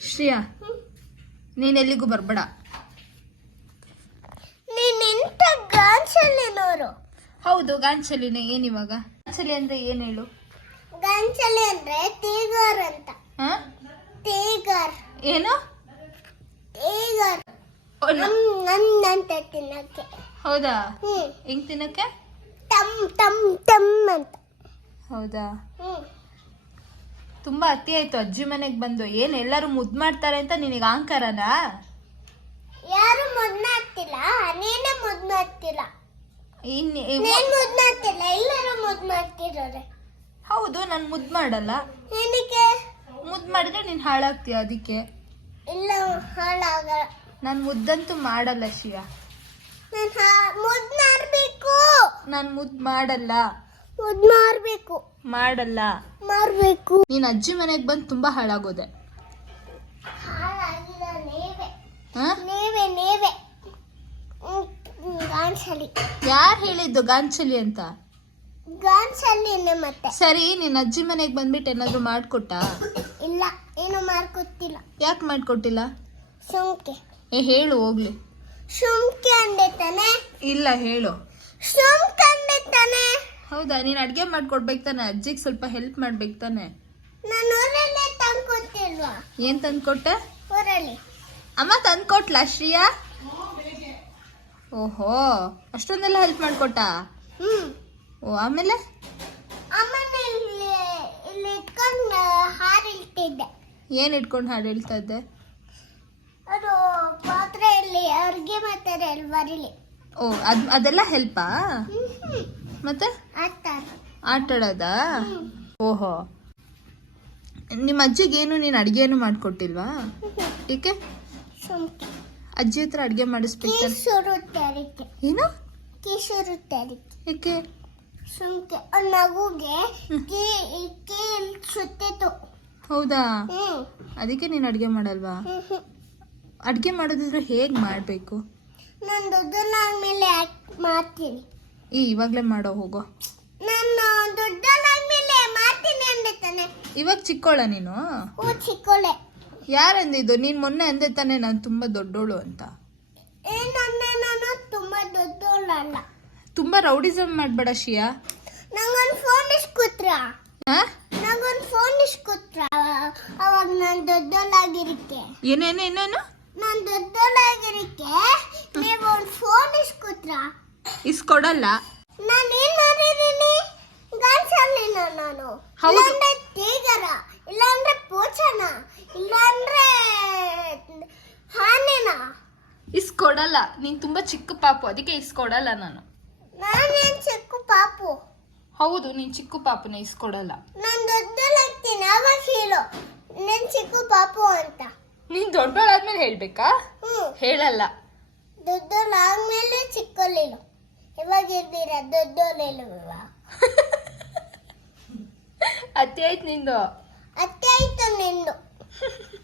ಶ್ರೇಯಾ ನೀನ್ ಎಲ್ಲಿಗೂ ಬರ್ಬೇಡ. ನೀನ್ ಎಂತ ಗಾಂಚಲಿನವರು ಹೌದು ಗಾಂಚಲಿನೇ ಏನು ಇವಾಗ? ಗಾಂಚಲಿ ಅಂದ್ರೆ ಏನ್ ಹೇಳು? ಗಾಂಚಲಿ ಅಂದ್ರೆ ತೇಗರ್ ಅಂತ. ಹಾ? ಟೀಗರ್ ಏನು? ತೇಗರ್. ಓ, ನ- ನಮ್ ನಮ್ ಅಂತ ತಿನ್ನಕ್ಕೆ. ಹೌದಾ? ಹೆಂಗ್ ತಿನ್ನಕ್ಕೆ? ಟಮ್ ಟಮ್ ಟಮ್ ಅಂತ. ಹೌದಾ? ತುಂಬಾ ಅತಿ ಆಯ್ತು. ಅಜ್ಜಿ ಮನೆಗೆ ಬಂದು ಏನ್ ಎಲ್ಲರೂ ಮುದ್ ಮಾಡ್ತಾರೆ ಅಂತ ನಿನಗೆ ಆಂಕರನ ಯಾರು ಮುದ್ ಮಾಡ್ತಿಲ್ಲ. ನೀನೇ ಮುದ್ ಮಾಡ್ತಿಲ್ಲ. ಇನ್ನು ನೀನ್ ಮುದ್ ಮಾಡ್ತಿಲ್ಲ. ಎಲ್ಲರೂ ಮುದ್ ಮಾಡ್ತಿರೋರೆ. ಹೌದು ನಾನು ಮುದ್ದು ಮಾಡಲ್ಲ. ಏನಕ್ಕೆ? ಮುದ್ದು ಮಾಡಿದ್ರೆ ನೀನು ಹಾಳಾಗ್ತೀಯ ಅದಕ್ಕೆ. ಇಲ್ಲ ಹಾಳಾಗಲ್ಲ. ನಾನು ಮುದ್ದಂತೂ ಮಾಡಲ್ಲ ಶಿವ ನಾನು ಹಾ- ಮುದ್ ಮಾಡ್ಬೇಕು. ನಾನು ಮುದ್ ಮಾಡಲ್ಲ. ಮುದ್ ಮಾಡ್ಬೇಕು. ಮಾಡಲ್ಲ. ಮಾಡ್ಬೇಕು ನೀನ್ ಅಜ್ಜಿ ಮನೆಗೆ ಬಂದು ತುಂಬಾ ಹಾಳಾಗೋದೆ. ಹಾಳಾಗಿಲ್ಲ ನೀವೇ. ಹಾ? ನೀವೇ ನೀವೇ. ಹ್ಮ್, ಗಾನ್ಸಲಿ ಯಾರು ಹೇಳಿದ್ದು ಗಾಂಚಲಿ ಅಂತ? ಗಾನ್ಸಲಿನೇ ಮತ್ತೆ. ಸರಿ ನಿನ್ನ ಅಜ್ಜಿ ಮನೆಗೆ ಬಂದ್ಬಿಟ್ಟು ಏನಾದ್ರು ಮಾಡ್ಕೊಟ್ಟ? ಇಲ್ಲ ಏನು ಮಾಡ್ಕೊತಿಲ್ಲ ಯಾಕೆ ಮಾಡ್ಕೊಟ್ಟಿಲ್ಲ? ಸುಮ್ಕೆ. ಏ ಹೇಳು ಹೋಗ್ಲಿ. ಸುಮ್ಕೆ ಅಂದೆ ತಾನೆ. ಇಲ್ಲ ಹೇಳು. ಸುಮ್ಕೆ ಅಂದೆ ತಾನೆ. ಹೌದಾ? ನೀನ್ ಅಡ್ಗೆ ಮಾಡ್ಕೊಡ್ಬೇಕು ತಾನೆ ಅಜ್ಜಿಗೆ ಸ್ವಲ್ಪ ಹೆಲ್ಪ್ ಮಾಡ್ಬೇಕು ತಾನೆ. ಏನ್ ತಂದ್ಕೊಟ್ಟೆ? ಅಮ್ಮ ತಂದ್ಕೊಟ್ಲಾ ಶ್ರೀಯಾ? ಓಹೋ ಅಷ್ಟೊಂದೆಲ್ಲ ಹೆಲ್ಪ್ ಮಾಡ್ಕೊಟ್ಟ? ಓ ಆಮೇಲೆ? ಏನ್ ಇಟ್ಕೊಂಡು ಹಾಡು ಹೇಳ್ತಾ ಇದ್ದೆ? ಅದು ಪಾತ್ರೆಯಲ್ಲಿ ಅಡ್ಗೆ ಮಾಡ್ತಾರೆ ಅಲ್ವಾ ಓ ಅದ್ ಅದೆಲ್ಲ ಹೆಲ್ಪಾ ಮತ್ತೆ? ಆಟ ಆಡೋದ ಓಹೋ. ನಿಮ್ಮ ಅಜ್ಜಿಗೆ ಏನು? ನೀನು ಅಡಿಗೆ ಏನು ಮಾಡ್ಕೊಟ್ಟಿಲ್ವಾ ಏಕೆ ಅಜ್ಜಿ ಹತ್ರ ಅಡುಗೆ ಮಾಡಿಸ್ಬೇಕು ಏನು? ಏಕೆ? ಸುಮ್ಕೆ. ನಗುಗೆ ಸುತ್ತಿತ್ತು ಹೌದಾ? ಅದಕ್ಕೆ ನೀನು ಅಡುಗೆ ಮಾಡಲ್ವಾ? ಹ್ಮ್ ಮಾಡೋದಿದ್ರೆ ಹೇಗೆ ಮಾಡಬೇಕು? ನಾನು ದೊಡ್ಡ ಮಾಡ್ತೀನಿ. ಈ ಇವಾಗಲೇ ಮಾಡೋ ಹೋಗೋ. ನಾನು ದೊಡ್ಡನಾದ್ಮೇಲೆ ಮಾಡ್ತೀನಿ ಅಂದೆ ತಾನೆ ಇವಾಗ ಚಿಕ್ಕೋಳ ನೀನು? ಓ ಚಿಕ್ಕೋಳೆ. ಯಾರಂದಿದ್ದು? ನೀನು ಮೊನ್ನೆ ಅಂದೆ ತಾನೆ ನಾನು ತುಂಬ ದೊಡ್ಡೋಳು ಅಂತ. ಏನಂದೆ ನಾನು ತುಂಬಾ ದೊಡ್ಡವಳಲ್ಲ ತುಂಬ ರೌಡಿಸಮ್ ಮಾಡಬೇಡ ಶಿಯಾ. ನಂಗೊಂದು ಫೋನ್ ಇಸ್ಕೂತ್ರ ಹಾಂ? ನಂಗೊಂದು ಫೋನ್ ಇಸ್ಕೂತ್ರ ಅವಾಗ ನಾನು ದೊಡ್ಡವಳಾಗಿರಿಕೆ ಏನೇನೇನೇನು ನಾನು ದೊಡ್ಡವಳಾಗಿರಿಕೆ ನೀವು ಒಂದು ಫೋನ್ ಇಸ್ಕೂತ್ರ ಇಸ್ಕೊಡಲ್ಲ. ನಾನು ಏನ್ ಮಾಡಿದೀನಿ ಗಾನ್ಸಲ್ಲಿನ ನಾನು. ಹೌದು. ಇಲ್ಲಾಂದ್ರೆ ಟೀಗರ ಇಲ್ಲಾಂದ್ರೆ ಪೋಚನ ಇಲ್ಲಾಂದ್ರೆ ಹಾನಿನ ಇಸ್ಕೊಡಲ್ಲ. ನೀನು ತುಂಬಾ ಚಿಕ್ಕ ಪಾಪು ಅದಕ್ಕೆ ಇಸ್ಕೊಡಲ್ಲ ನಾನು. ನಾನೇನ್ ಚಿಕ್ಕ ಪಾಪು? ಹೌದು ನೀನು ಚಿಕ್ಕ ಪಾಪುನ ಇಸ್ಕೊಡಲ್ಲ. ನಾನು ದೊಡ್ಡಲಾಗ್ತೀನಿ ಅವಾಗ ಹೇಳು. ನನ್ ಚಿಕ್ಕ ಪಾಪು ಅಂತ. ನೀನು ದೊಡ್ಡವಳಾದ್ಮೇಲೆ ಹೇಳ್ಬೇಕಾ? ಹ್ಮ್. ಹೇಳಲ್ಲ. ದೊಡ್ಡಲಾದ್ಮೇಲೆ ಚಿಕ್ಕಲಿಲ್ಲ ಇವಾಗ ಇದ್ದೀರಾ ದೊಡ್ಡಲಿಲ್ವ ಅತ್ತೆ ಆಯ್ತು ನಿಂದು. ಅತ್ತೆ ಆಯ್ತು ನಿಂದು.